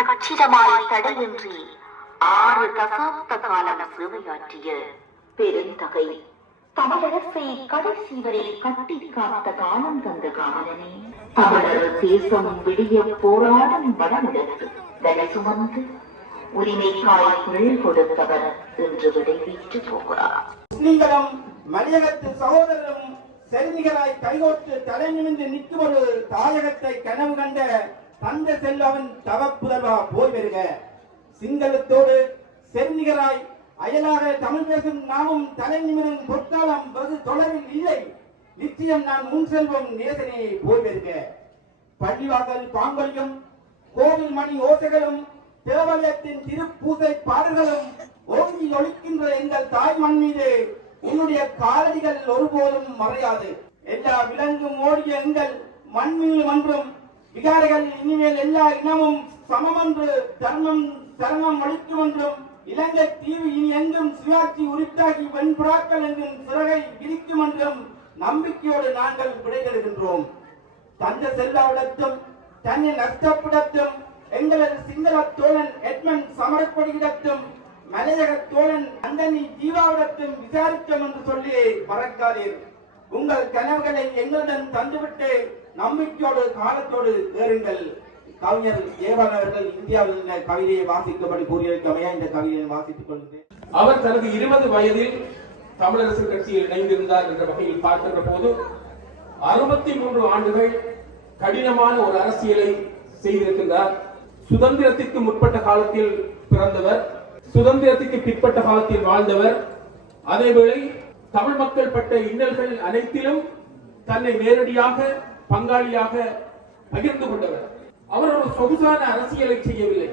கச்சிதமாய் தடையின்றி ஆறு தசாப்த காலம் சேவையாற்றிய பெருந்தகை தமிழரசை கடைசி வரை கட்டி காத்த காலம் தந்த காவலனே தமிழர் தேசம் விடிய போராடும் வடமுடத்து தலை சுமந்து உரிமைக்காய் குரல் கொடுத்தவர் என்று விடைபெற்று போகிறார். முஸ்லிம்களும் மலையகத்து சகோதரரும் செல்விகளாய் கைகோட்டு தலை நிமிர்ந்து நிற்கும் ஒரு தாயகத்தை கனவு கண்ட தந்த செல்வன் தவப்புதல்வா போய் வருக. சிங்களத்தோடு செந்நிகராய் அயலாக தமிழ் பேசும் நாமும் தலைநிமிரும் பொற்காலம் வெகு தொலைவில் இல்லை. நிச்சயம் நான் முன் செல்வம் நேசனே போய் வருக. பள்ளிவாசல் பாங்கொழியும் கோவில் மணி ஓசைகளும் தேவாலயத்தின் திருப்பூசை பாடல்களும் ஓங்கி ஒழிக்கின்ற எங்கள் தாய் மண் மீது உன்னுடைய காலடிகள் ஒருபோதும் மறையாது. எல்லா விலங்கும் ஓடிய எங்கள் மண்மீது ஒன்றும் விகாரிகள் இனிமேல் எல்லா இனமும் சமம் என்று தர்மம் தர்மம் அளிக்கும் என்றும் இலங்கை தீவு இனி எங்கும் சுயாட்சி உரித்தாகி வெண்புறாக்கள் என்றும் சிறகை விரிக்கும் என்றும் நம்பிக்கையோடு நாங்கள் விடைபெறுகின்றோம் தந்த செல்வாவிடத்தும் தன்னை நஷ்டப்பிடத்தும் எங்களது சிங்கள தோழன் எட்மன் சமரப்படியிடத்தும் மலையக தோழன் அந்தனி ஜீவாவிடத்தும் விசாரித்தோம் என்று சொல்லி மறக்காதீர். உங்கள் கனவுகளை எங்களுடன் தந்துவிட்டு நம்பிக்கையோடு காலத்தோடு ஏறுங்கள் கவிஞர் ஜெயபாலன் அவர்கள் இந்தியாவில் கவிதையை வாசிக்கும்படி கூறியிருக்கமையா? இந்த கவிதையை வாசித்துக் கொள்கிறேன். அவர் தனது இருபது வயதில் தமிழரசு கட்சியில் இணைந்திருந்தார் என்ற வகையில் பார்க்கின்ற போது அறுபத்தி மூன்று ஆண்டுகள் கடினமான ஒரு அரசியலை செய்திருக்கின்றார். சுதந்திரத்திற்கு முற்பட்ட காலத்தில் பிறந்தவர் சுதந்திரத்திற்கு பிற்பட்ட காலத்தில் வாழ்ந்தவர். அதேவேளை தமிழ் மக்கள் பட்ட இன்னல்கள் அனைத்திலும் தன்னை நேரடியாக பங்காளியாக பகிர்ந்து கொண்டவர். அவர் ஒரு சொகுசான அரசியலை செய்யவில்லை.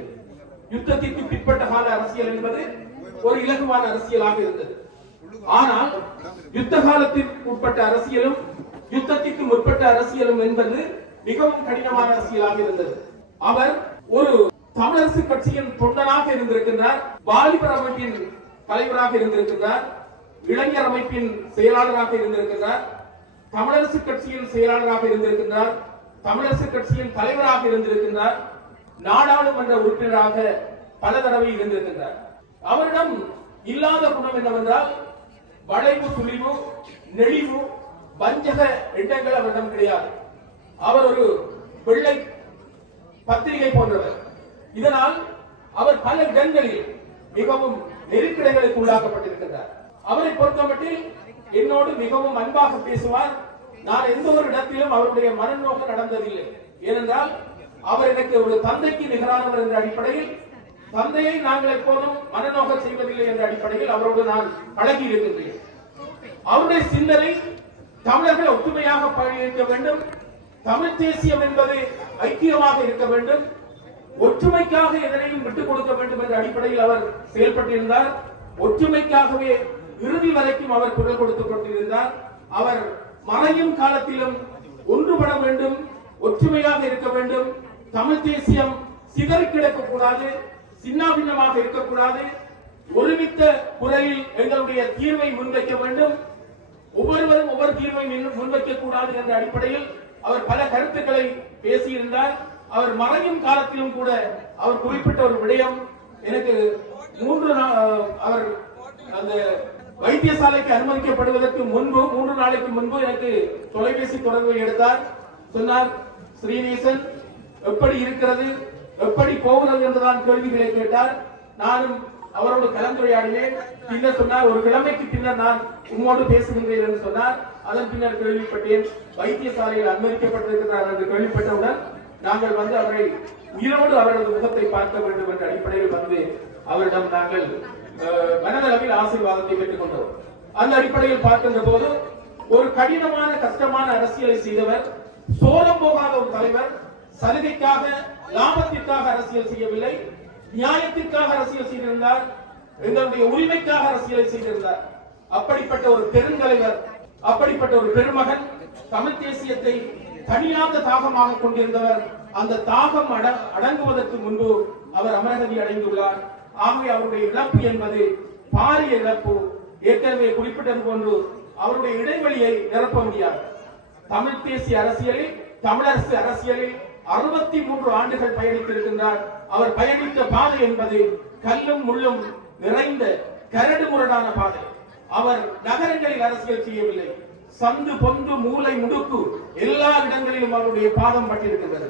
யுத்தத்திற்கு பிற்பட்ட கால அரசியல் என்பது ஒரு இலகுவான அரசியலாக இருந்தது. ஆனால் யுத்த காலத்திற்கு உட்பட்ட அரசியலும் யுத்தத்திற்கு முற்பட்ட அரசியலும் என்பது மிகவும் கடினமான அரசியலாக இருந்தது. அவர் ஒரு தமிழரசு கட்சியின் தொண்டனாக இருந்திருக்கின்றார் வாலிபர் அமைப்பின் தலைவராக இருந்திருக்கின்றார் இளைஞர் அமைப்பின் செயலாளராக இருந்திருக்கின்றார். தமிழரசு கட்சியின் செயலாளராக இருந்திருக்கின்றார் தமிழரசு கட்சியின் தலைவராக இருந்திருக்கின்றார் நாடாளுமன்ற உறுப்பினராக பல தடவை இருந்திருக்கின்றார். அவரிடம் இல்லாத குணம் என்னவென்றால் வளைவு துளிவு நெளிவு வஞ்சக எண்ணங்கள் அவரிடம் கிடையாது. அவர் ஒரு வெள்ளை பத்திரிகை போன்றவர். இதனால் அவர் பல இடங்களில் மிகவும் நெருக்கடிகளுக்கு உள்ளாக்கப்பட்டிருக்கிறார் அவரை பொறுத்தமட்டில் என்னோடு மிகவும் அன்பாக பேசுவார். நான் எந்த ஒரு இடத்திலும் அவருடைய மனநோக்கம் நடந்ததில்லை. ஏனென்றால் அவர் எனக்கு ஒரு தந்தைக்கு நிகரானவர் என்ற அடிப்படையில் தந்தையை நாங்கள் எப்போதும் மனநோகம் செய்வதில்லை என்ற அடிப்படையில் அவரோடு நான் பழகி இருக்கின்றேன். அவருடைய சிந்தனை தமிழர்கள் ஒற்றுமையாக பயணிக்க வேண்டும். தமிழ் தேசியம் என்பது ஐக்கியமாக இருக்க வேண்டும். ஒற்றுமைக்காக எதனையும் விட்டுக் கொடுக்க வேண்டும் என்ற அடிப்படையில் அவர் செயல்பட்டிருந்தார். ஒற்றுமைக்காகவே இறுதி வரைக்கும் அவர் குரல் கொடுத்துக் கொண்டிருந்தார். அவர் மறையும் காலத்திலும் ஒன்றுபட வேண்டும் ஒற்றுமையாக இருக்க வேண்டும். தமிழ் தேசியம் சிதறி கிடக்கக்கூடாது சின்னாபின்னமாக இருக்கக்கூடாது. ஒருமித்த குரலில் எங்களுடைய தீர்வை முன்வைக்க வேண்டும். ஒவ்வொருவரும் ஒவ்வொரு தீர்வை முன்வைக்க கூடாது என்ற அடிப்படையில் அவர் பல கருத்துக்களை பேசியிருந்தார். அவர் மறையும் காலத்திலும் கூட அவர் குறிப்பிட்ட ஒரு விடயம். எனக்கு மூன்று அவர் அந்த வைத்தியசாலைக்கு அனுமதிக்கப்படுவதற்கு முன்பு மூன்று நாளைக்கு முன்பு எனக்கு தொலைபேசி தொடர்பு எடுத்தார். சொன்னார் ஸ்ரீநேசன் எப்படி இருக்கிறது? எப்படி போகிறது? என்றுதான் கேள்விகளை கேட்டார். நானும் அவரோடு கலந்துரையாடினேன். பின்னர் சொன்னார் ஒரு கிழமைக்கு பின்னர் நான் உம்மோடு பேசுகின்றேன் என்று சொன்னார். அதன் பின்னர் கேள்விப்பட்டேன் வைத்தியசாலையில் அனுமதிக்கப்பட்டிருக்கிறார் என்று கேள்விப்பட்டவுடன் நாங்கள் வந்து அவரை உயிரோடு அவரது முகத்தை பார்க்க வேண்டும் என்ற அடிப்படையில் வந்து அவரிடம் நாங்கள் மனதளவில் ஆசீர்வாதத்தை பெற்றுக் கொண்டவர் அந்த அடிப்படையில் பார்க்கின்ற போது ஒரு கடினமான கஷ்டமான அரசியலை செய்தவர் சோரம் போகாத ஒரு தலைவர் சலுகைக்காக லாபத்திற்காக அரசியல் செய்யவில்லை நியாயத்திற்காக அரசியல் செய்திருந்தார் எங்களுடைய உரிமைக்காக அரசியலை செய்திருந்தார். அப்படிப்பட்ட ஒரு பெருந்தலைவர் அப்படிப்பட்ட ஒரு பெருமகன் தமிழ் தேசியத்தை தனியாத தாகமாக கொண்டிருந்தவர் அந்த தாகம் அட- அடங்குவதற்கு முன்பு அவர் அமரகதி அடைந்துள்ளார். ஆகவே அவருடைய இழப்பு என்பது பாரிய இழப்பு. ஏற்கனவே குறிப்பிட்டது போன்று அவருடைய இடைவெளியை நிரப்ப முடியாது. தமிழ் தேசிய அரசியலில் தமிழரசு அரசியலில் அறுபத்தி மூன்று ஆண்டுகள் பயணித்திருக்கின்றார். அவர் பயணித்த பாதை என்பது கல்லும் முள்ளும் நிறைந்த கரடு முரடான பாதை. அவர் நகரங்களில் அரசியல் செய்யவில்லை. சந்து பொந்து மூளை முடுக்கு எல்லா இடங்களிலும் அவருடைய பாதம் பட்டிருக்கின்றது.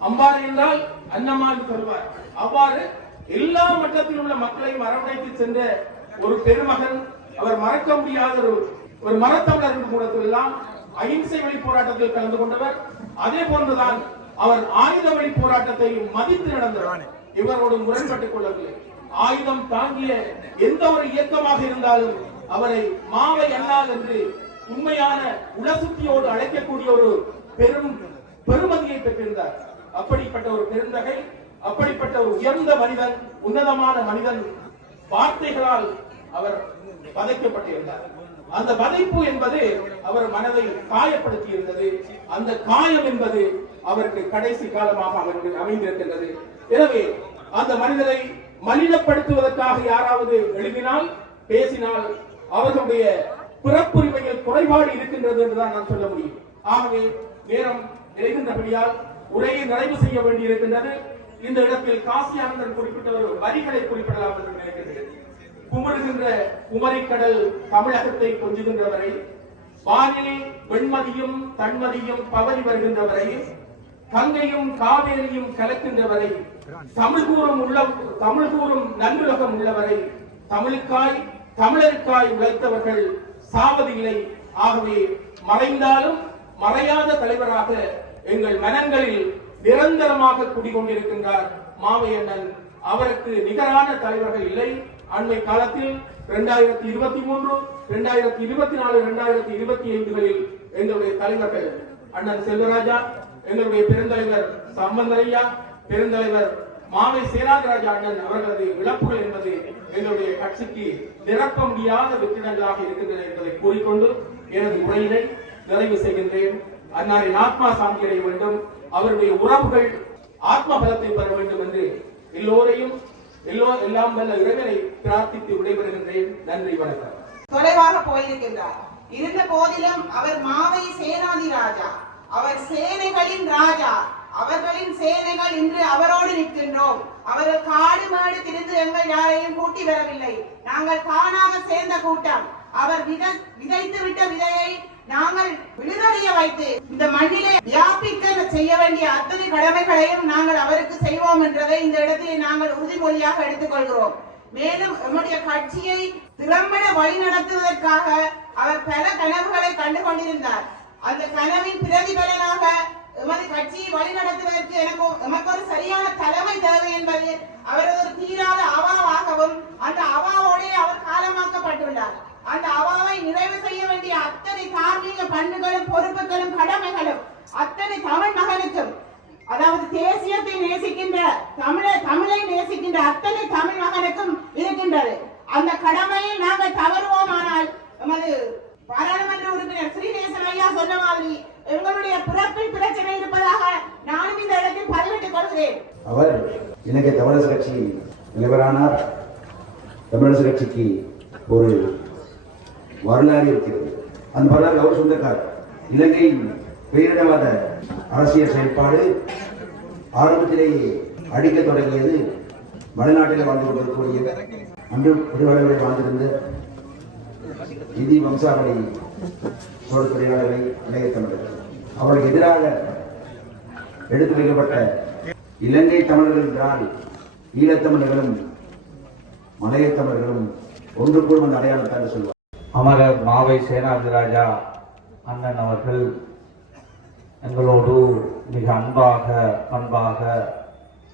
அம்பாறு என்றால் அன்னம்மா என்று சொல்வார். அவ்வாறு எல்லா மட்டத்தில் உள்ள மக்களையும் அரவணைத்து சென்ற ஒரு பெருமகன் அவர் மறக்க முடியாத ஒரு ஒரு மரத்தமிழர் கூடத்தில் எல்லாம் அகிம்சை வழி போராட்டத்தில் கலந்து கொண்டவர். அதே போன்றுதான் அவர் ஆயுத வழி போராட்டத்தை மதித்து நடந்தவர். இவரோடு முரண்பட்டுக் கொள்ளவில்லை. ஆயுதம் தாங்கிய எந்த ஒரு இயக்கமாக இருந்தாலும் அவரை மாவை அண்ணால் என்று உண்மையான உலசுத்தியோடு அழைக்கக்கூடிய ஒரு பெரும் பெருமதியை பெற்றிருந்தார். அப்படிப்பட்ட ஒரு பெருந்தகை அப்படிப்பட்ட ஒரு உயர்ந்த மனிதன் உன்னதமான மனிதன் வார்த்தைகளால் அவர் பதைக்கப்பட்டிருந்தார். அந்த பதைப்பு என்பது அவர் மனதை காயப்படுத்தி இருந்தது அந்த காயம் என்பது அவருக்கு கடைசி காலமாக அவருக்கு அமைந்திருக்கின்றது. எனவே அந்த மனிதரை மலினப்படுத்துவதற்காக யாராவது எழுதினால் பேசினால் அவர்களுடைய பிறப்புரிமையில் குறைபாடு இருக்கின்றது என்றுதான் நான் சொல்ல முடியும். ஆகவே நேரம் நிறைகின்றபடியால் உரையை நிறைவு செய்ய வேண்டியிருக்கின்றது. இந்த இடத்தில் காசி ஆனந்தன் குறிப்பிட்ட ஒரு வரிகளை குறிப்பிடலாம் என்று நினைக்கிறேன். குமருகின்ற குமரிக்கடல் தமிழகத்தை கொஞ்சுகின்றவரை வானிலை வெண்மதியும் தன்மதியும் பவனி வருகின்றவரை கங்கையும் காவேரியும் கலக்கின்றவரை தமிழ் கூறும் உள்ள தமிழ் கூறும் நல்லுலகம் உள்ளவரை தமிழுக்காய் தமிழருக்காய் உழைத்தவர்கள் சாவதில்லை ஆகவே மறைந்தாலும் மறையாத தலைவராக எங்கள் மனங்களில் நிரந்தரமாக குடிகொண்டிருக்கின்றார் மாவையண்ணன் அவருக்கு நிகரான தலைவர்கள் இல்லை. அண்மை காலத்தில் இரண்டாயிரத்தி இருபத்தி மூன்று இரண்டாயிரத்தி இருபத்தி நாலு இரண்டாயிரத்தி இருபத்தி ஐந்துகளில் எங்களுடைய தலைவர்கள் அண்ணன் செல்வராஜா எங்களுடைய பெருந்தலைவர் சம்பந்தரையா பெருந்தலைவர் மாவை சேனாதிராஜா அண்ணன் அவர்களது இழப்புகள் என்பது எங்களுடைய கட்சிக்கு நிரப்ப முடியாத வெற்றிடங்களாக இருக்கின்றன என்பதை கூறிக்கொண்டு எனது உரையினை நிறைவு செய்கின்றேன். அன்னாரின் ஆத்மா சாந்தியடைய வேண்டும். அவருடைய உறவுகள் ஆத்ம பலத்தை பெற வேண்டும் என்று எல்லோரையும் எல்லோ எல்லாம் வல்ல இறைவனை பிரார்த்தித்து விடைபெறுகின்றேன். நன்றி வணக்கம். தொலைவாக போயிருக்கின்றார். இருந்த போதிலும் அவர் மாவை சேனாதி ராஜா. அவர் சேனைகளின் ராஜா. அவர்களின் சேனைகள் இன்று அவரோடு நிற்கின்றோம். அவர்கள் காடு மேடு திரிந்து எங்கள் யாரையும் கூட்டி வரவில்லை. நாங்கள் தானாக சேர்ந்த கூட்டம். அவர் வித விதைத்து விட்ட விதையை நாங்கள் விழு வைத்து இந்த மண்ணிலே வியாபிக்க செய்ய வேண்டிய அத்தனை கடமைகளையும் நாங்கள் அவருக்கு செய்வோம் என்றதை இந்த இடத்தை நாங்கள் உறுதிமொழியாக எடுத்துக்கொள்கிறோம். மேலும் நம்முடைய கட்சியை திறம்பட வழி நடத்துவதற்காக அவர் பல கனவுகளை கண்டு கொண்டிருந்தார். அந்த கனவின் பிரதிபலனாக எமது கட்சியை வழி நடத்துவதற்கு எனக்கு எமக்கு ஒரு சரியான தலைமை தேவை என்பது அவரது ஒரு தீராத அவாவாகவும் அந்த அவாவோடே அவர் காலமாக்கப்பட்டுள்ளார். அந்த அவாவை நிறைவு செய்ய வேண்டிய அத்தனை தார்மீக பண்புகளும் பொறுப்புகளும் கடமைகளும் அத்தனை தமிழ் மகனுக்கும் அதாவது தேசியத்தை நேசிக்கின்ற தமிழை தமிழை நேசிக்கின்ற அத்தனை தமிழ் மகனுக்கும் இருக்கின்றது. அந்த கடமையை நாங்கள் தவறுவோமானால் எமது பாராளுமன்ற உறுப்பினர் ஸ்ரீநேசன் ஐயா சொன்ன மாதிரி எங்களுடைய பிறப்பில் பிரச்சனை இருப்பதாக நானும் இந்த இடத்தில் பதிவிட்டுக் கொள்கிறேன். அவர் இலங்கை தமிழரசு கட்சி தலைவரானார் தமிழரசு கட்சிக்கு ஒரு வரலாறு இருக்கிறது. அந்த வரலாறு அவர் சொந்தக்கார் இலங்கையின் பேரிடவாத அரசியல் செயல்பாடு ஆரம்பத்திலேயே அடிக்க தொடங்கியது வடநாட்டில் வாழ்ந்து கொண்டிருக்கக்கூடிய அன்று விடுதலை வாழ்ந்திருந்த நிதி வம்சாவளி சோழ தொழிலாளர்களை இளைய தமிழர். அவர்களுக்கு எதிராக எடுத்து வைக்கப்பட்ட இலங்கை தமிழர்கள் என்றால் ஈழத்தமிழர்களும் மலையத்தமிழர்களும் ஒன்று கூடும் அந்த அடையாளத்தால் சொல்வார் அமரர் மாவை சேனாதிராஜா அண்ணன் அவர்கள் எங்களோடு மிக அன்பாக பண்பாக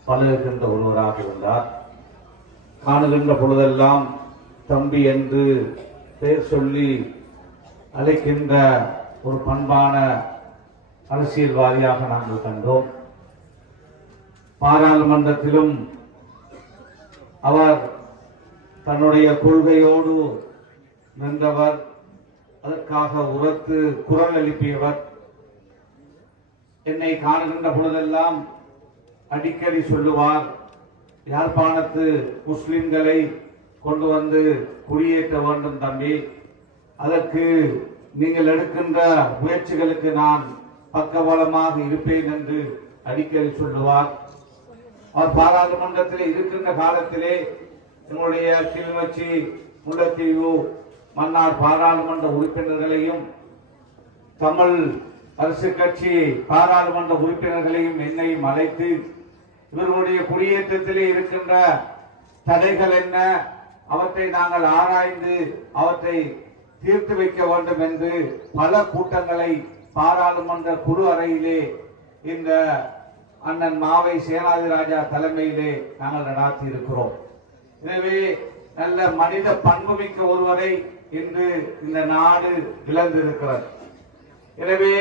பழகுகின்ற ஒருவராக இருந்தார். காணுகின்ற பொழுதெல்லாம் தம்பி என்று பெயர் சொல்லி அழைக்கின்ற ஒரு பண்பான அரசியல்வாதியாக நாங்கள் கண்டோம். பாராளுமன்றத்திலும் அவர் தன்னுடைய கொள்கையோடு நின்றவர் அதற்காக உரத்து குரல் எழுப்பியவர். என்னை காணுகின்ற பொழுதெல்லாம் அடிக்கடி சொல்லுவார் யாழ்ப்பாணத்து முஸ்லிம்களை கொண்டு வந்து குடியேற்ற வேண்டும் தம்பி. அதற்கு நீங்கள் எடுக்கின்ற முயற்சிகளுக்கு நான் பக்கபலமாக இருப்பேன் என்று அடிக்கடி சொல்லுவார். அவர் பாராளுமன்றத்தில் இருக்கின்ற காலத்திலே என்னுடைய கிளிநொச்சி முல்லைத்தீவு மன்னார் பாராளுமன்ற உறுப்பினர்களையும் தமிழ் அரசு கட்சி பாராளுமன்ற உறுப்பினர்களையும் என்னையும் அழைத்து இவர்களுடைய குடியேற்றத்திலே இருக்கின்ற தடைகள் என்ன அவற்றை நாங்கள் ஆராய்ந்து அவற்றை தீர்த்து வைக்க வேண்டும் என்று பல கூட்டங்களை பாராளுமன்ற குழு அறையிலே இந்த அண்ணன் மாவை சேனாதிராஜா தலைமையிலே நாங்கள் நடாத்தி இருக்கிறோம் எனவே நல்ல மனித பண்புமிக்க ஒருவரை இன்று இந்த நாடு இழந்திருக்கிறது. எனவே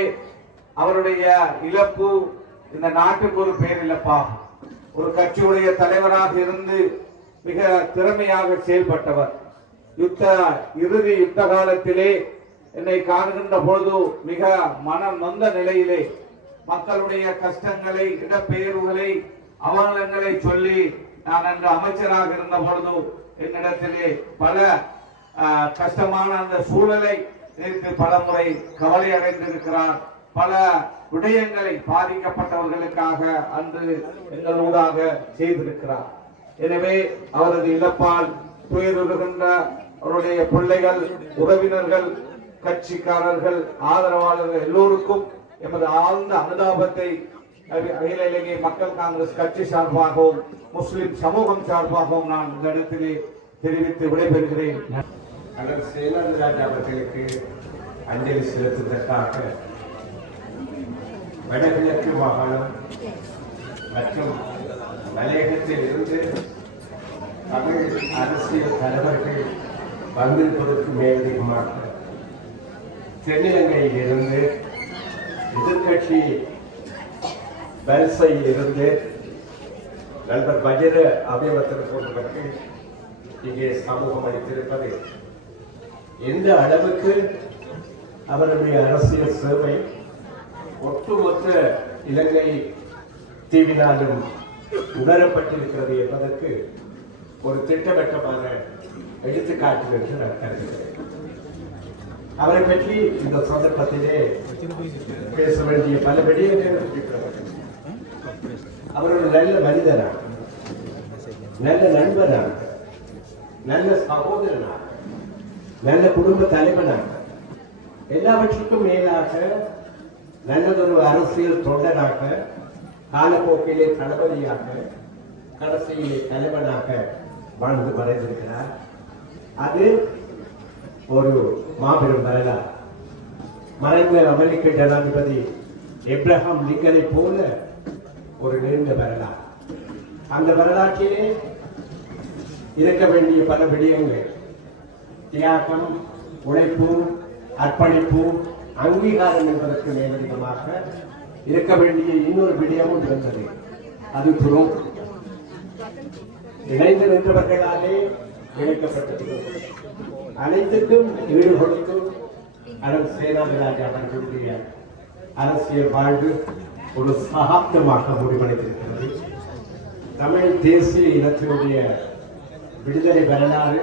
அவருடைய இழப்பு இந்த நாட்டுக்கு ஒரு பேரிழப்பாகும். ஒரு கட்சியுடைய தலைவராக இருந்து மிக திறமையாக செயல்பட்டவர். யுத்த இறுதி யுத்த காலத்திலே என்னை காணுகின்ற பொழுது மிக மனம் நொந்த நிலையிலே மக்களுடைய கஷ்டங்களை இடப்பெயர்வுகளை அவலங்களை சொல்லி நான் அன்று அமைச்சராக இருந்த பொழுது என்னிடத்திலே பல கஷ்டமான அந்த சூழலை நினைத்து பல முறை கவலை அடைந்திருக்கிறார். பல விடயங்களை பாதிக்கப்பட்டவர்களுக்காக அன்று எங்களூடாக செய்திருக்கிறார். எனவே அவரது இழப்பால் துயருகின்ற அவருடைய பிள்ளைகள் உறவினர்கள் கட்சிக்காரர்கள் ஆதரவாளர்கள் எல்லோருக்கும் எமது ஆழ்ந்த அனுதாபத்தை அகில இலங்கை மக்கள் காங்கிரஸ் கட்சி சார்பாகவும் முஸ்லிம் சமூகம் சார்பாகவும் நான் இந்த இடத்திலே தெரிவித்து விடைபெறுகிறேன். அண்ணன் சேனாதிராஜ் அவர்களுக்கு அஞ்சலி செலுத்துவதற்காக வடகிழக்கு மாகாணம் மற்றும் மலையகத்தில் இருந்து தமிழ் அரசியல் தலைவர்கள் வந்திருப்பதற்கு மேலதிகமாக தென்னிலங்கையில் இருந்து எதிர்கட்சி வரிசையில் இருந்து நண்பர் பஜர அபிமத்திற்கு இங்கே சமூகம் அளித்திருப்பது. எந்த அளவுக்கு அவருடைய அரசியல் சேவை ஒட்டுமொத்த இலங்கை தீவினாலும் உணரப்பட்டிருக்கிறது என்பதற்கு ஒரு திட்டவட்டமான எடுத்துக்காட்டு என்று நான் கருதுகிறேன். அவரை பற்றி இந்த சந்தர்ப்பத்திலே பேச வேண்டிய பல விடயங்கள் இருக்கிறது அவர் ஒரு நல்ல மனிதனா நல்ல நண்பனா நல்ல சகோதரனா நல்ல குடும்ப தலைவனாக. எல்லாவற்றுக்கும் மேலாக நல்லதொரு அரசியல் தொண்டனாக காலப்போக்கிலே தளபதியாக கடைசியிலே தலைவனாக வாழ்ந்து மறைந்திருக்கிறார் அது ஒரு மாபெரும் வரலாறு. மறைந்த அமெரிக்க ஜனாதிபதி எப்ரஹாம் லிங்கனை போல ஒரு நீண்ட வரலாறு. அந்த வரலாற்றிலே இருக்க வேண்டிய பல விடயங்கள் தியாகம் உழைப்பு அர்ப்பணிப்பு அங்கீகாரம் என்பதற்கு நேரடிதமாக இருக்க வேண்டிய இன்னொரு விடயமும் இருந்தது. அது புறம் இணைந்து நின்றவர்களாலே இணைக்கப்பட்டது அனைத்துக்கும் ஏழுக்கும் அரசு சேனாதிராஜா அவர்களுடைய அரசியல் வாழ்வு ஒரு சகாப்தமாக முடிவடைந்திருக்கிறது. தமிழ் தேசிய இனத்தினுடைய விடுதலை வரலாறு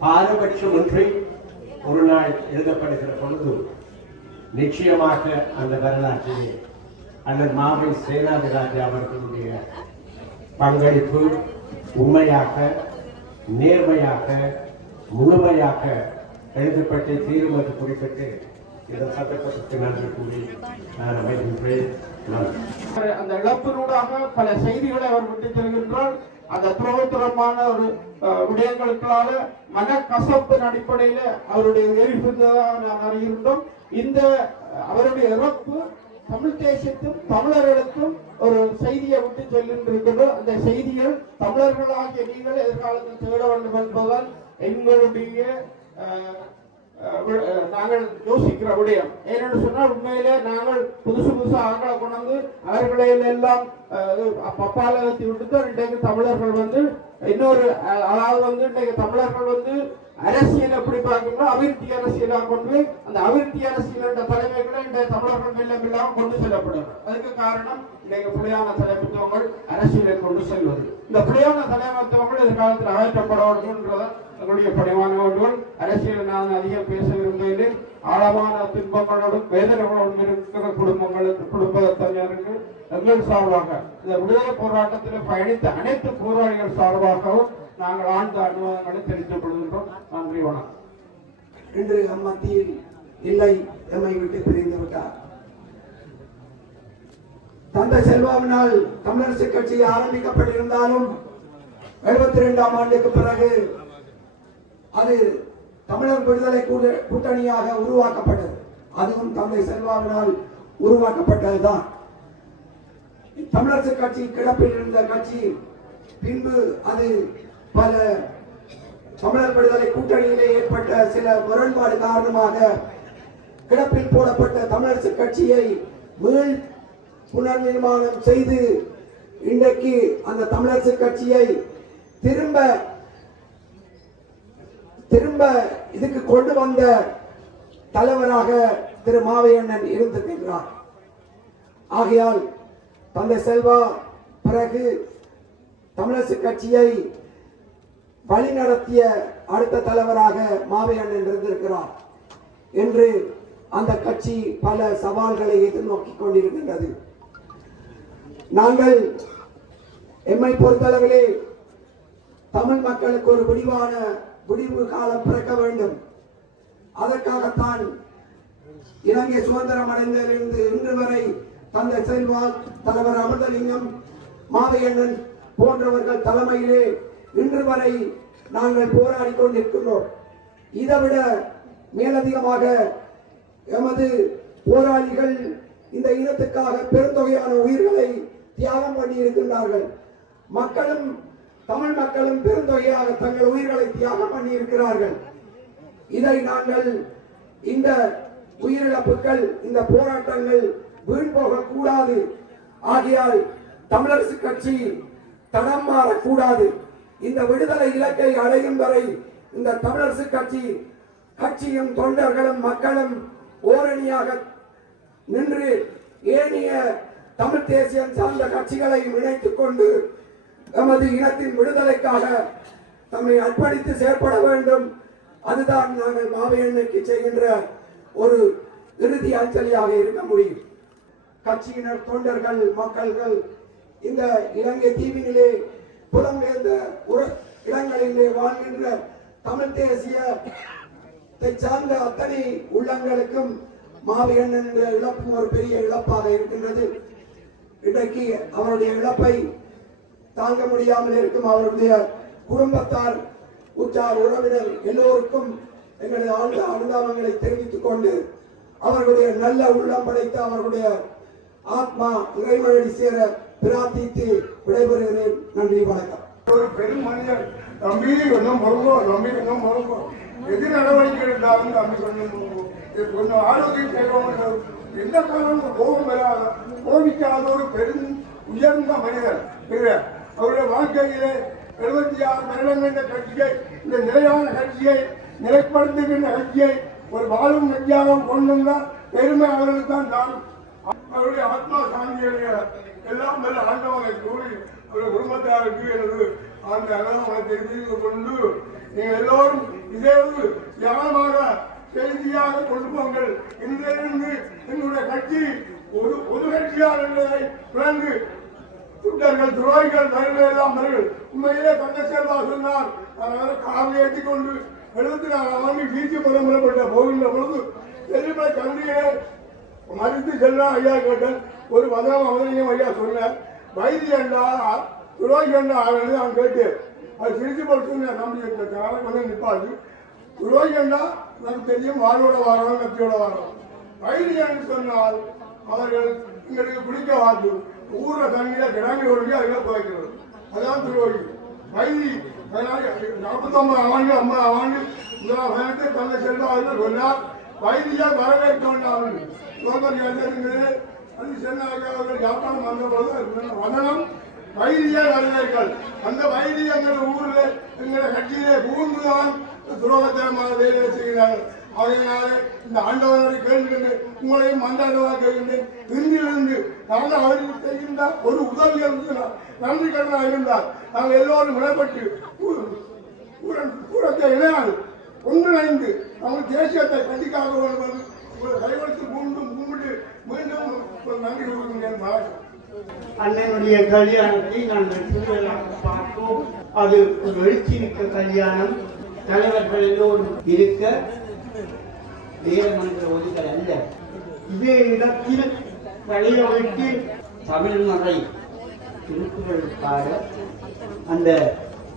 பாரபட்சம் ஒன்றை ஒரு நாள் எழுதப்படுகிற பொழுது நிச்சயமாக அந்த வரலாற்றிலே அண்ணன் மாவை சேனாதிராஜா அவர்களுடைய பங்களிப்பு உண்மையாக நேர்மையாக முழுமையாக எழுதப்பட்டு தீர்மானத்தை குறிப்பிட்டு இந்த சந்தர்ப்பத்திற்கு நன்றி கூறி நான் அமைகின்றேன். அந்த இழப்பினூடாக பல செய்திகளை அவர் விட்டுத் தருகின்றார் அந்த துரோகத்தரமான ஒரு விடயங்களுக்கான மனக்கசப்பின் அடிப்படையில அவருடைய எரிப்பதாக நாம் அறிகின்றோம் இந்த அவருடைய இறப்பு தமிழ் தேசத்தும் தமிழர்களுக்கும் ஒரு செய்தியை விட்டு செல்கின்றிருக்கின்றோம் அந்த செய்திகள் தமிழர்களாகிய நீங்கள் எதிர்காலத்தில் தேட வேண்டும் என்பதால் எங்களுடைய நாங்கள் யோசிக்கிற விடயம். ஏனென்று சொன்னால் உண்மையிலே நாங்கள் புதுசு புதுசாக ஆட்களை கொண்டு அவர்களை எல்லாம் பப்பாலகத்தை விட்டு இன்றைக்கு தமிழர்கள் வந்து இன்னொரு அஹ், அதாவது வந்து இன்றைக்கு தமிழர்கள் வந்து அரசியல் எப்படி பார்க்கணும் அபிவிருத்தி அரசியலாக கொண்டு அந்த அபிவிருத்தி அரசியல் என்ற தலைமைகளை இந்த தமிழர்கள் மெல்லம் இல்லாமல் கொண்டு செல்லப்படும். அதுக்கு காரணம் இன்றைக்கு புலியான தலைமைத்துவங்கள் அரசியலை கொண்டு செல்வது. இந்த புலியான தலைமைத்துவங்கள் எதிர்காலத்தில் அகற்றப்பட வேண்டும்ன்றத எங்களுடைய பணிவான வேண்டுகோள் அரசியல் நான் அதிகம் பேச விரும்புகிறேன் ஆழமான துன்பங்களோடும் வேதனைகளோடும் இருக்கிற குடும்பங்களுக்கு குடும்பத்தினருக்கு எங்கள் சார்பாக இந்த விடுதலை போராட்டத்தில் பயணித்த அனைத்து போராளிகள் சார்பாகவும் நாங்கள் ஆழ்ந்த அனுபவங்களை தெரிவித்துக் கொள்கின்றோம். நன்றி வணக்கம். இன்று அம்மத்தியில் இல்லை எம்மை விட்டு பிரிந்து விட்டார். தந்தை செல்வாவினால் தமிழரசு கட்சி ஆரம்பிக்கப்பட்டிருந்தாலும் எழுபத்தி இரண்டாம் ஆண்டுக்கு பிறகு அது தமிழர் விடுதலை கூட்ட- கூட்டணியாக உருவாக்கப்பட்டது. அதுவும் தந்தை செல்வாவினால் உருவாக்கப்பட்டதுதான். தமிழரசு கட்சி கிடப்பில் இருந்த கட்சி பின்பு அது பல தமிழர் விடுதலை கூட்டணியிலே ஏற்பட்ட சில முரண்பாடு காரணமாக கிடப்பில் போடப்பட்ட தமிழரசு கட்சியை மீள் புனர் நிர்மாணம் செய்து இன்றைக்கு அந்த தமிழரசு கட்சியை திரும்ப திரும்ப இதுக்கு கொண்டு வந்த தலைவராக திரு மாவையண்ணன் இருந்திருக்கின்றார். ஆகையால் தந்தை செல்வா பிறகு தமிழரசு கட்சியை வழி நடத்திய அடுத்த தலைவராக மாவையண்ணன் இருந்திருக்கிறார் என்று அந்த கட்சி பல சவால்களை எதிர்நோக்கி கொண்டிருக்கின்றது. நாங்கள் எம்மை பொறுத்தளவிலே தமிழ் மக்களுக்கு ஒரு விடிவான விடிவு காலம் பிறக்க வேண்டும். அதற்காகத்தான் இலங்கை சுதந்திரம் அடைந்ததிலிருந்து இன்று வரை தந்தை செல்வா தலைவர் அமிர்தலிங்கம் மாதையண்ணன் போன்றவர்கள் தலைமையிலே இன்று வரை நாங்கள் போராடி கொண்டிருக்கின்றோம். இதைவிட மேலதிகமாக எமது போராளிகள் இந்த இனத்துக்காக பெருந்தொகையான உயிர்களை தியாகம் பண்ணி இருக்கின்றார்கள் மக்களும் தமிழ் மக்களும் பெருந்தொகையாக தங்கள் உயிர்களை தியாகம் பண்ணி இருக்கிறார்கள் இதை நாங்கள் இந்த உயிரிழப்புகள் இந்த போராட்டங்கள் வீண் போகக்கூடாது. ஆகையால் தமிழரசு கட்சி தடம் மாறக்கூடாது. இந்த விடுதலை இலக்கை அடையும் வரை இந்த தமிழரசு கட்சி கட்சியும் தொண்டர்களும் மக்களும் ஓரணியாக நின்று ஏனைய தமிழ் தேசியம் சார்ந்த கட்சிகளை இணைத்துக் கொண்டு நமது இனத்தின் விடுதலைக்காக தம்மை அர்ப்பணித்து செயற்பட வேண்டும். அதுதான் நாங்கள் மாவையண்ணைக்கு செய்கின்ற ஒரு இறுதி அஞ்சலியாக இருக்க முடியும். கட்சியினர் தொண்டர்கள் மக்கள்கள் இந்த இலங்கை தீவினிலே புலம்பெயர்ந்த இடங்களிலே வாழ்கின்ற தமிழ் தேசியத்தை சார்ந்த அத்தனை உள்ளங்களுக்கும் மாவையண்ணன் என்ற இழப்பும் ஒரு பெரிய இழப்பாக இருக்கின்றது. இன்றைக்கு அவருடைய இழப்பை தாங்க முடியாமல் இருக்கும் அவருடைய குடும்பத்தார் உற்றார் உறவினர் எல்லோருக்கும் எங்களது ஆழ்ந்த அனுதாபங்களை தெரிவித்துக் கொண்டு அவர்களுடைய நல்ல உள்ளம் படைத்த அவர்களுடைய ஆத்மா இறைவழி சேர பிரார்த்தித்து விடைபெறுகிறேன். நன்றி வணக்கம். ஒரு பெரும் மனிதர் தம்பி கொஞ்சம் பொறுங்கோ தம்பி கொஞ்சம் பொறுங்கோ எது நடவடிக்கை எடுத்தாலும் தம்பி கொஞ்சம் பொறுப்போம் கொஞ்சம் ஆரோக்கியம் செய்வோம் எந்த காரணமும் கோபம் வராத கோபிக்காத ஒரு பெரும் உயர்ந்த மனிதர் அவருடைய வாழ்க்கையிலே எழுபத்தி ஆறு வருடங்கள் கட்சியை இந்த நிலையான கட்சியை நிலைப்படுத்துகின்ற கட்சியை ஒரு வாழும் கட்சியாக கொண்டு வந்த பெருமை அவர்களுக்கு தான் தான் அவருடைய ஆத்மா சாந்தியுடைய எல்லாம் நல்ல ஆண்டவனை கூறி அவருடைய குடும்பத்தாருக்கு எனது அந்த அனுபவத்தை தெரிவித்துக் கொண்டு நீங்கள் எல்லோரும் இதே ஒரு செய்தியாக கொண்டு போங்கள். இன்றிலிருந்து எங்களுடைய கட்சி ஒரு பொது கட்சியார் என்பதை விளங்கு. குட்டர்கள் துரோகிகள் மருகள் எல்லாம் மருகள் உண்மையிலே தந்தை செல்வா சொன்னார் நான் அவரை காரில் ஏற்றிக் கொண்டு எழுபத்தி நாலாம் ஆண்டு வீச்சு புறம்புறப்பட்ட போகின்ற பொழுது செல்லுமை கல்வியை மறுத்து செல்ல ஐயா கேட்டேன். ஒரு மதம் அவதரியம் ஐயா சொன்னார். துரோகி துரோகியண்டா ஆகிறது அவன் கேட்டு அது சிரிச்சு போட்டு சொன்னேன் நம்பி காலம் வந்து நிற்பாது நமக்கு தெரியும் வாழோட வாரம் கத்தியோட வாரம். வைத்தியன் சொன்னால் அவர்கள் எங்களுக்கு பிடிக்க வாழ்த்து ஊர்ல தண்ணியில கிடங்கு ஒழுங்கி அதில் போய்க்கிறது. அதான் துரோகி. வைதி நாற்பத்தொன்பது ஆண்டு ஐம்பது ஆண்டு முதலாம் பயணத்தை தந்தை செல்வார்கள் சொன்னார். வைத்தியா வரவேற்க வேண்டாம் சோதனை எழுந்திருந்தது அது சென்னாக அவர்கள் யாழ்ப்பாணம் வந்தபோது வந்தனம் வைத்திய வருவீர்கள் அந்த வைத்திய எங்கள் ஊரில் எங்களை கட்சியிலே பூந்துதான் துரோகத்தனமான வேலை செய்கிறார்கள். அதனால இந்த ஆண்டவரை கேள்விக்கின்ற உங்களையும் மந்தாண்டவா கேட்கின்றேன் இன்றிலிருந்து நாங்கள் அவருக்கு செய்கின்ற ஒரு உதவி இருந்தால் நன்றி கடனாக இருந்தார் நாங்கள் எல்லோரும் விடப்பட்டு கூடத்தை இணையாது ஒன்றிணைந்து நம்ம தேசியத்தை கண்டிக்காக வேண்டும் உங்களை கைவெடுத்து மீண்டும் ஒரு நன்றி கொடுக்கின்றேன் வணக்கம் அண்ணனுடைய கல்யாணத்தை நாங்கள் திருவிழாக பார்த்தோம். அது ஒரு எழுச்சி மிக்க கல்யாணம். தலைவர்கள் எல்லோரும் இருக்க வேதமன்ற ஒலிகள் அல்ல. இதே இடத்தில் பழைய வீட்டில் தமிழ்மறை திருக்குறள் பாட அந்த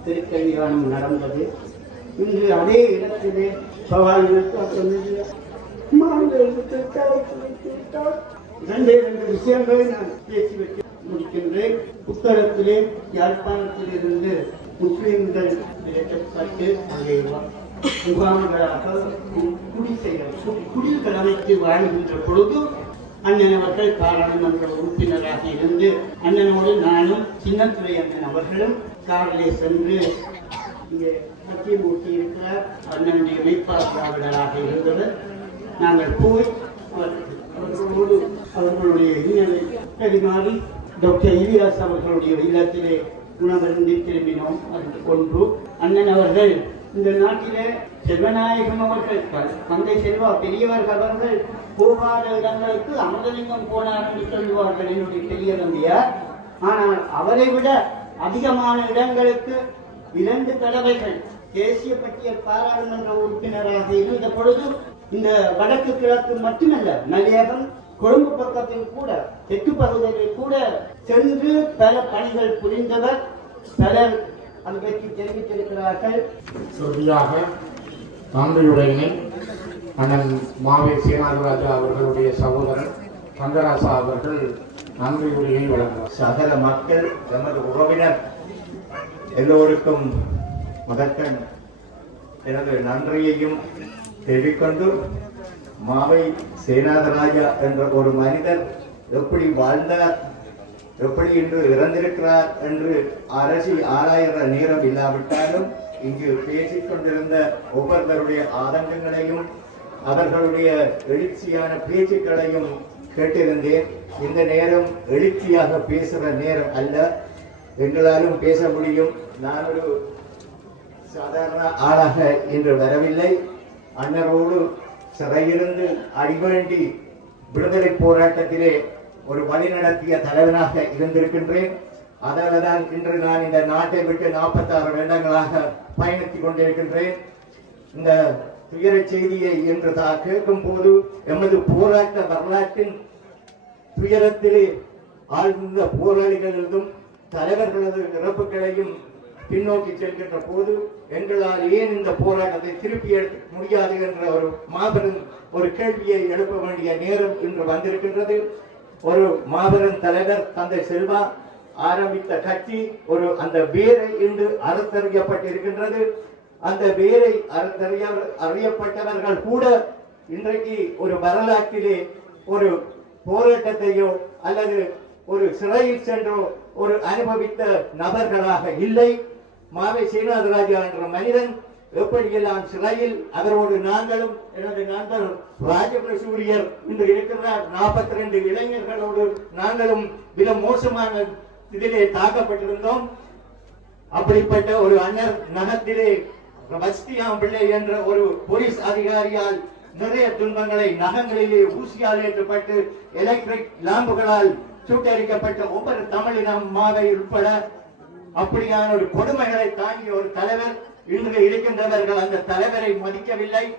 திருக்கல்யாணம் நடந்தது. இன்று அதே இடத்திலே பவானிக்கு ரெண்டே ரெண்டு விஷயங்களை நான் பேசி வைக்க முடிக்கின்றேன். புத்தகத்திலே யாழ்ப்பாணத்தில் இருந்து முஸ்லிம்கள் விரட்டப்பட்டு அங்கே முகாம்களாக குடிசைகள் குடில்கள் அமைத்து வாழ்கின்ற பொழுது அண்ணன் அவர்கள் பாராளுமன்ற உறுப்பினராக இருந்து அண்ணனோடு நானும் சின்னத்துறை அண்ணன் அவர்களும் காரிலே சென்று இங்கே சத்தியமூர்த்தி இருக்கிறார் அண்ணனுடைய மெய்ப்பாளராக இருந்தவர். நாங்கள் போய் அவர்- அவர்களோடு அவர்களுடைய இன்னலை பரிமாறி டாக்டர் இலியாஸ் அவர்களுடைய இல்லத்திலே உணவருந்தி திரும்பினோம். அதற்கு கொன்று அண்ணன் அவர்கள் இந்த நாட்டிலே செல்வநாயகம் அவர்கள் தந்தை செல்வா பெரியவர்கள் அவர்கள் போகாத இடங்களுக்கு அமதலிங்கம் போனார் என்று சொல்லுவார்கள். என்னுடைய பெரிய தம்பியார். ஆனால் அவரை விட அதிகமான இடங்களுக்கு இரண்டு தடவைகள் தேசிய பட்டியல் பாராளுமன்ற உறுப்பினராக இருந்த பொழுது இந்த வடக்கு கிழக்கு மட்டுமல்ல மலையகம் கொழும்பு பக்கத்தில் கூட தெற்கு பகுதிகளில் கூட சென்று பல பணிகள் புரிந்தவர் பலர் அதை பற்றி தெரிவித்திருக்கிறார்கள். இறுதியாக நன்றியுரையினை அண்ணன் மாவை சீனாதிராஜா அவர்களுடைய சகோதரர் தங்கராசா அவர்கள் நன்றியுரையை வழங்குவார். சகல மக்கள் எமது உறவினர் எல்லோருக்கும் முதற்கண் எனது நன்றியையும் தெரிவிக்கொண்டு மாவை சேனாதராஜா என்ற ஒரு மனிதர் எப்படி வாழ்ந்தார் எப்படி இன்று இறந்திருக்கிறார் என்று அரசி ஆராயிற நேரம் இல்லாவிட்டாலும் இங்கு பேசிக் கொண்டிருந்த ஒவ்வொருவருடைய ஆதங்கங்களையும் அவர்களுடைய எழுச்சியான பேச்சுக்களையும் கேட்டிருந்தேன். இந்த நேரம் எழுச்சியாக பேசுகிற நேரம் அல்ல. எங்களாலும் பேச முடியும். நான் ஒரு சாதாரண ஆளாக இன்று வரவில்லை. அண்ணரோடு சிறையிருந்து அடிவேண்டி விடுதலை போராட்டத்திலே ஒரு வழி நடத்திய தலைவனாக இருந்திருக்கின்றேன். அதால தான் இன்று நான் இந்த நாட்டை விட்டு நாற்பத்தாறு வருடங்களாக பயணித்துக் கொண்டிருக்கின்றேன். இந்த துயர செய்தியை என்று தான் கேட்கும் போது எமது போராட்ட வரலாற்றின் துயரத்திலே ஆழ்ந்த போராளிகளதும் தலைவர்களது இறப்புகளையும் பின்னோக்கி செல்கின்ற போது எங்களால் ஏன் இந்த போராட்டத்தை திருப்பி எடுக்க முடியாது என்ற ஒரு மாபெரும் ஒரு கேள்வியை எழுப்ப வேண்டிய நேரம் இன்று வந்திருக்கின்றது. ஒரு மாபெரும் தலைவர் தந்தை செல்வா ஆரம்பித்த கட்சி ஒரு அந்த வேரை இன்று அறுத்தறியப்பட்டிருக்கின்றது. அந்த வேரை அறுத்தறிய அறியப்பட்டவர்கள் கூட இன்றைக்கு ஒரு வரலாற்றிலே ஒரு போராட்டத்தையோ அல்லது ஒரு சிறையில் சென்றோ ஒரு அனுபவித்த நபர்களாக இல்லை. மாவை சீனாதராஜா என்ற மனிதன் எப்படியெல்லாம் சிறையில் அவரோடு நாங்களும் எனது நண்பர் ராஜபுர சூரியர் இன்று இருக்கிறார் நாற்பத்தி ரெண்டு இளைஞர்களோடு நாங்களும் மிக மோசமான இதிலே தாக்கப்பட்டிருந்தோம். அப்படிப்பட்ட ஒரு அண்ணர் நகத்திலே வஸ்தியாம் பிள்ளை என்ற ஒரு போலீஸ் அதிகாரியால் நிறைய துன்பங்களை நகங்களிலே ஊசியால் ஏற்றப்பட்டு எலக்ட்ரிக் லாம்புகளால் சூட்டரிக்கப்பட்ட ஒவ்வொரு தமிழினம் மாவை உட்பட அப்படியான ஒரு கொடுமைகளை தாங்கிய ஒரு தலைவர் இன்று இருக்கின்றவர்கள் அந்த தலைவரை மதிக்கவில்லை.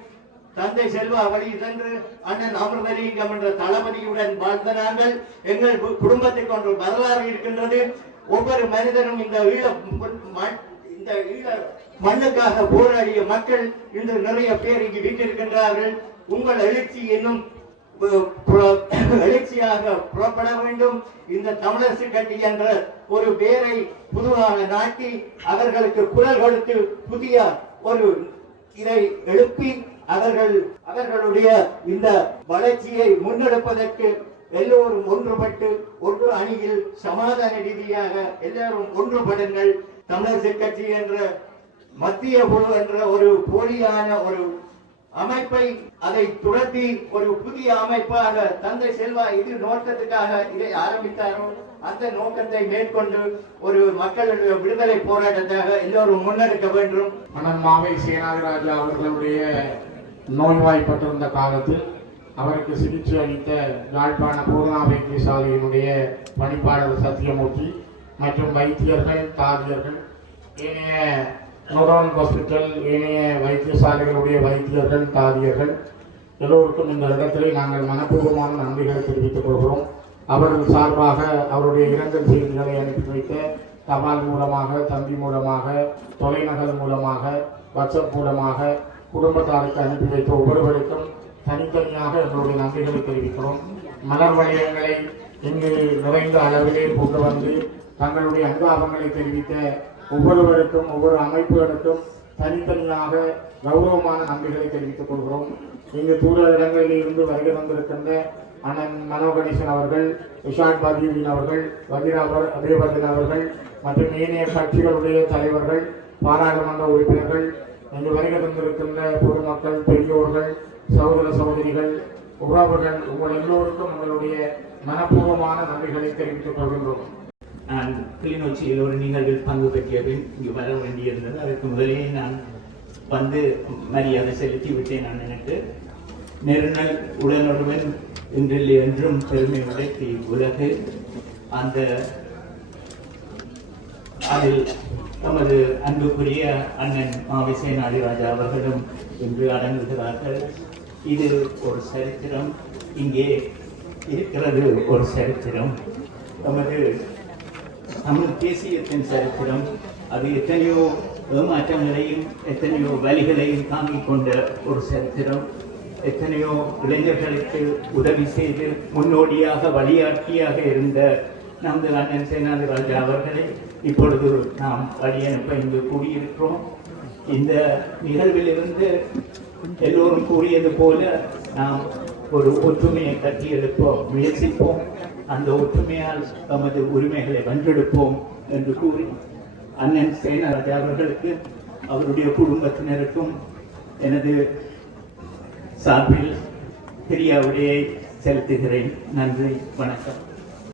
தந்தை செல்வா வழி சென்று அண்ணன் அமிர்தலிங்கம் என்ற தளபதியுடன் வாழ்ந்த நாங்கள் எங்கள் கு- குடும்பத்துக்கு ஒன்று வரலாறு இருக்கின்றது. ஒவ்வொரு மனிதனும் இந்த ஈழ மண்- இந்த ஈழ மண்ணுக்காக போராடிய மக்கள் இன்று நிறைய பேர் இங்கு வீட்டிருக்கின்றார்கள். உங்கள் எழுச்சி என்னும் எழுச்சியாக புறப்பட வேண்டும். இந்த தமிழரசு கட்சி என்ற ஒரு பேரை புதுவாக நாட்டி அவர்களுக்கு குரல் கொடுத்து புதிய ஒரு இதை எழுப்பி அவர்கள் அவர்களுடைய இந்த வளர்ச்சியை முன்னெடுப்பதற்கு எல்லோரும் ஒன்றுபட்டு ஒன்று அணியில் சமாதான ரீதியாக எல்லாரும் ஒன்றுபடுங்கள். தமிழரசு கட்சி என்ற மத்திய குழு என்ற ஒரு போலியான ஒரு அமைப்பை அதை துரத்தி ஒரு புதிய அமைப்பாக தந்தை செல்வா இது நோக்கத்துக்காக இதை ஆரம்பித்தாரோ அந்த நோக்கத்தை மேற்கொண்டு ஒரு மக்களுடைய விடுதலை போராட்டத்தாக எல்லோரும் முன்னெடுக்க வேண்டும். அண்ணன் மாவை சேனாதிராஜா அவர்களுடைய நோய்வாய்ப்பட்டிருந்த காலத்தில் அவருக்கு சிகிச்சை அளித்த யாழ்ப்பாண பூர்ணா வைத்தியசாலையினுடைய பணிப்பாளர் சத்தியமூர்த்தி மற்றும் வைத்தியர்கள் தாதியர்கள் ஏனைய நொரோன் ஹாஸ்பிட்டல் ஏனைய வைத்தியசாலைகளுடைய வைத்தியர்கள் தாதியர்கள் எல்லோருக்கும் இந்த இடத்திலே நாங்கள் மனப்பூர்வமான நன்றிகளை தெரிவித்துக் கொள்கிறோம். அவர்கள் சார்பாக அவருடைய இரங்கல் செய்திகளை அனுப்பி வைத்த தபால் மூலமாக தந்தி மூலமாக தொலைநகல் மூலமாக வாட்ஸ்அப் மூலமாக குடும்பத்தாருக்கு அனுப்பி வைத்த ஒவ்வொருவருக்கும் தனித்தனியாக எங்களுடைய நன்றிகளை தெரிவிக்கிறோம். மலர் வளையங்களை இங்கு நிறைந்த அளவிலே கொண்டு வந்து தங்களுடைய அனுதாபங்களை தெரிவித்த ஒவ்வொருவருக்கும் ஒவ்வொரு அமைப்புகளுக்கும் தனித்தனியாக கௌரவமான நன்றிகளை தெரிவித்துக் கொள்கிறோம். இங்கு தூர இடங்களில் இருந்து வருகை வந்திருக்கின்ற அண்ணன் மனோ கணேசன் அவர்கள் விஷாத் பதியுதீன் அவர்கள் வஜிராபர் அபயவர்தன் அவர்கள் மற்றும் ஏனைய கட்சிகளுடைய தலைவர்கள் பாராளுமன்ற உறுப்பினர்கள் இங்கு வருகை தந்திருக்கின்ற பொதுமக்கள் பெரியோர்கள் சகோதர சகோதரிகள் உறவுகள் உங்கள் எல்லோருக்கும் உங்களுடைய மனப்பூர்வமான நன்றிகளை தெரிவித்துக் கொள்கின்றோம். நான் கிளிநொச்சியில் ஒரு நிகழ்வில் பங்கு பெற்றிய பின் இங்கு வர வேண்டியிருந்தது. அதற்கு முதலே நான் வந்து மரியாதை செலுத்தி விட்டேன் நான் நினைத்து நெருநல் உடனுடன் இன்றில் என்றும் பெருமை உடைத்தி உலகு. அந்த அதில் நமது அன்புக்குரிய அண்ணன் மாவிசை நாடிராஜா அவர்களும் இன்று அடங்குகிறார்கள். இது ஒரு சரித்திரம். இங்கே இருக்கிறது ஒரு சரித்திரம். நமது தமிழ் தேசியத்தின் சரித்திரம். அது எத்தனையோ ஏமாற்றங்களையும் எத்தனையோ வழிகளையும் தாங்கிக் கொண்ட ஒரு சரித்திரம். எத்தனையோ இளைஞர்களுக்கு உதவி செய்து முன்னோடியாக வழியாட்டியாக இருந்த நமது அண்ணன் சேனாதி ராஜா அவர்களை இப்பொழுது நாம் வழியனுப்ப இங்கு கூடியிருக்கிறோம். இந்த நிகழ்விலிருந்து எல்லோரும் கூறியது போல நாம் ஒரு ஒற்றுமையை கட்டியெழுப்ப முயற்சிப்போம். அந்த ஒற்றுமையால் தமது உரிமைகளை வென்றெடுப்போம் என்று கூறி அண்ணன் சேனராஜா அவர்களுக்கு அவருடைய குடும்பத்தினருக்கும் எனது சார்பில் பெரிய உரையை செலுத்துகிறேன். நன்றி வணக்கம்.